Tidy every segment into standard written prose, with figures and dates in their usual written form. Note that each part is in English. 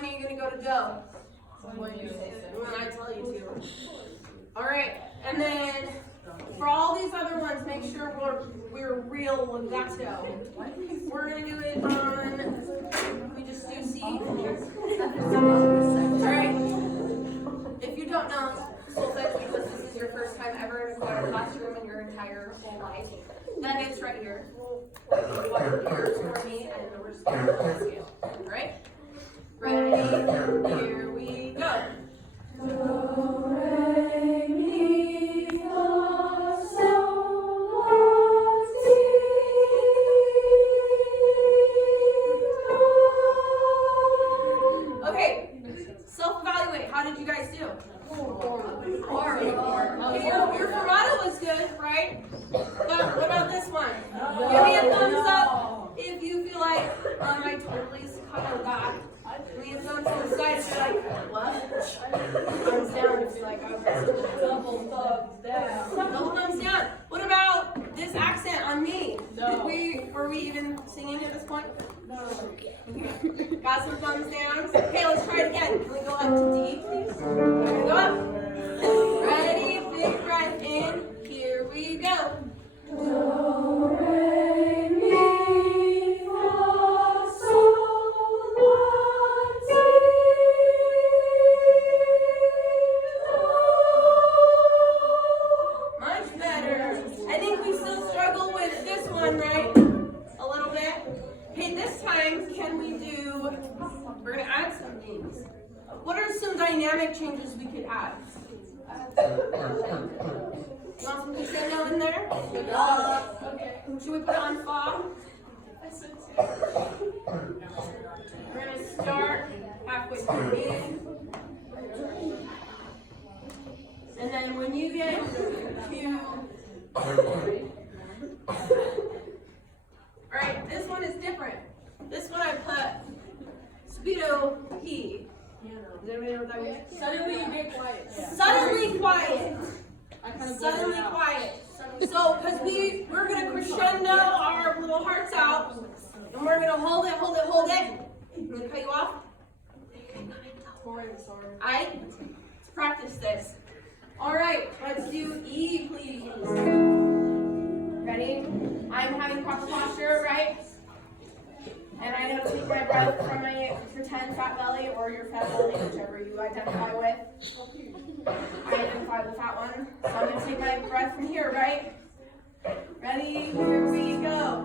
when are you going to go to go? When I tell you to. All right, and then for all these other ones, make sure we're real legato. We're going to do it on, we just do C. All right, if you don't know solfege because this is your first time ever in a choir classroom in your entire whole life, then it's right here. Here's for me, and we're just going to do the scale. All right? Ready? Here we go. Do, re, mi, fa, sol, la, si, do. Okay, self-evaluate. How did you guys do? Okay, your fermata was good, right? But what about this one? Give me a thumbs up if you feel like I totally staccato that. Give me a thumbs to the side if you're like, what? Thumbs down if you're like, okay. Double thumbs down. Double thumbs down. What about this accent on me? No. Were we even singing at this point? No. Okay. Got some thumbs down. Okay, let's try it again. Can we go up to D, please? We're gonna go up. Ready? Big breath in. Here we go. Do, re, mi, fa, sol, la, si, do. Much better. I think we still struggle with this one, right? A little bit. Okay, this time, can we do, we're going to add some things. What are some dynamic changes we could add? You want some crescendo in there? Okay. Should we put it on fa? We're going to start halfway through in. And then when you get to... Alright, this one is different. This one I put speedo P. Does anybody know what that means? Suddenly you get quiet. Yeah. Suddenly quiet. Suddenly quiet. So, because we're going to crescendo our little hearts out, and we're going to hold it. I'm going to cut you off. Alright? Let's practice this. Alright, let's do E, please. Ready? I'm having proper posture, right? And I know to take my breath from my pretend fat belly or your fat belly, whichever you identify with. I identify with that one. So I'm going to take my breath from here, right? Ready? Here we go.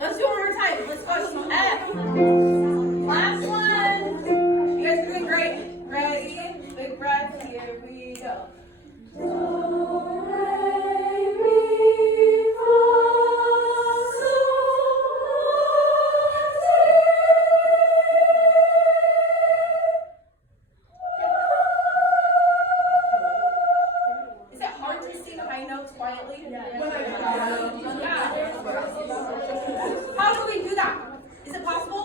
Let's do it one more time. Let's go to F. Last one. You guys are doing great. Ready? Big breath. Here we go. Do, re, mi, fa, sol, la, si. Is it hard to sing high notes quietly? Yeah. How do we do that? Is it possible?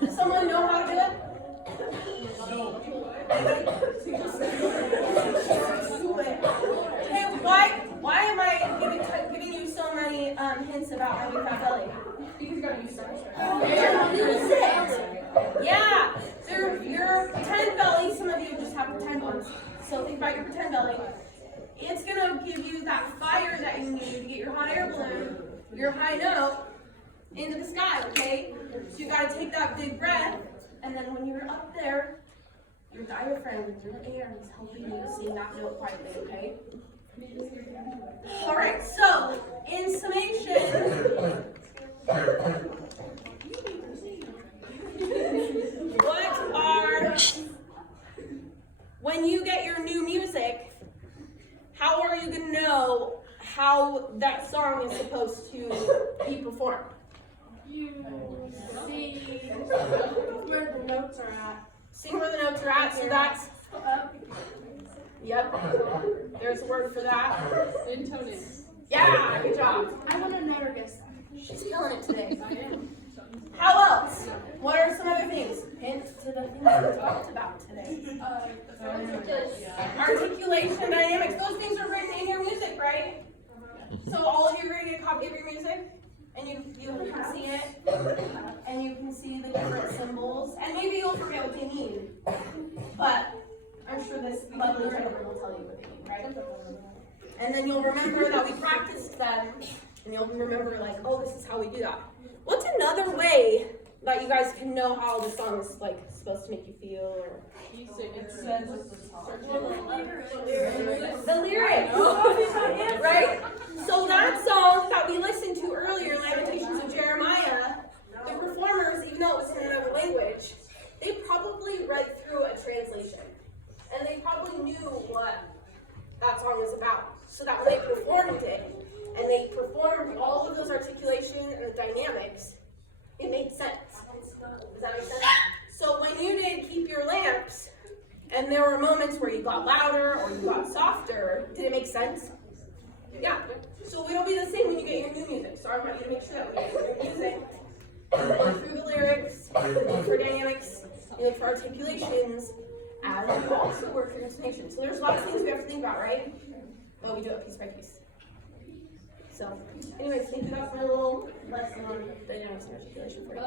Does someone know how to do it? Hey, why am I giving you so many hints about having fat belly? Because you're gonna use it. Use it. Yeah. Your pretend belly. Some of you just have pretend ones. So think about your pretend belly. It's gonna give you that fire that you need to get your hot air balloon, your high note, into the sky, okay? So you gotta take that big breath, and then when you're up there, your diaphragm, your air is helping you sing that note quietly, okay? Alright, so, in summation, when you get your new music, how are you gonna know how that song is supposed to be performed? You see where the notes are at. Sing where the notes are at, so that's, yep, there's a word for that. Intone it. Yeah, good job. I would have never guessed that. She's killing it today. I am. How else? What are some other things? Hint to the things we talked about today. Articulation, dynamics, those things are written in your music, right? So all of you are going to get a copy of your music, and you can see it, and you can see the different symbols, and maybe you'll forget what they mean, but I'm sure this lovely gentleman will tell you what they mean, right? And then you'll remember that we practiced them, and you'll remember like, oh, this is how we do that. What's another way that you guys can know how the song is like supposed to make you feel? Or It says the lyrics, right? So that song that we listened to earlier, Lamentations of Jeremiah, the performers, even though it was in another language, they probably read through a translation, and they probably knew what that song was about. So that when they performed it, and they performed all of those articulation and the dynamics, it made sense. Does that make sense? So when you did Keep Your Lamps, and there were moments where you got louder or you got softer, did it make sense? Yeah. So it'll be the same when you get your new music. So I want you to make sure that when you get your music, you look through the lyrics, you look for dynamics, you look for articulations, and you also work through intonation. So there's a lot of things we have to think about, right? But we do it piece by piece. So, anyways, thank you. That's my little lesson on dynamics and articulation for you.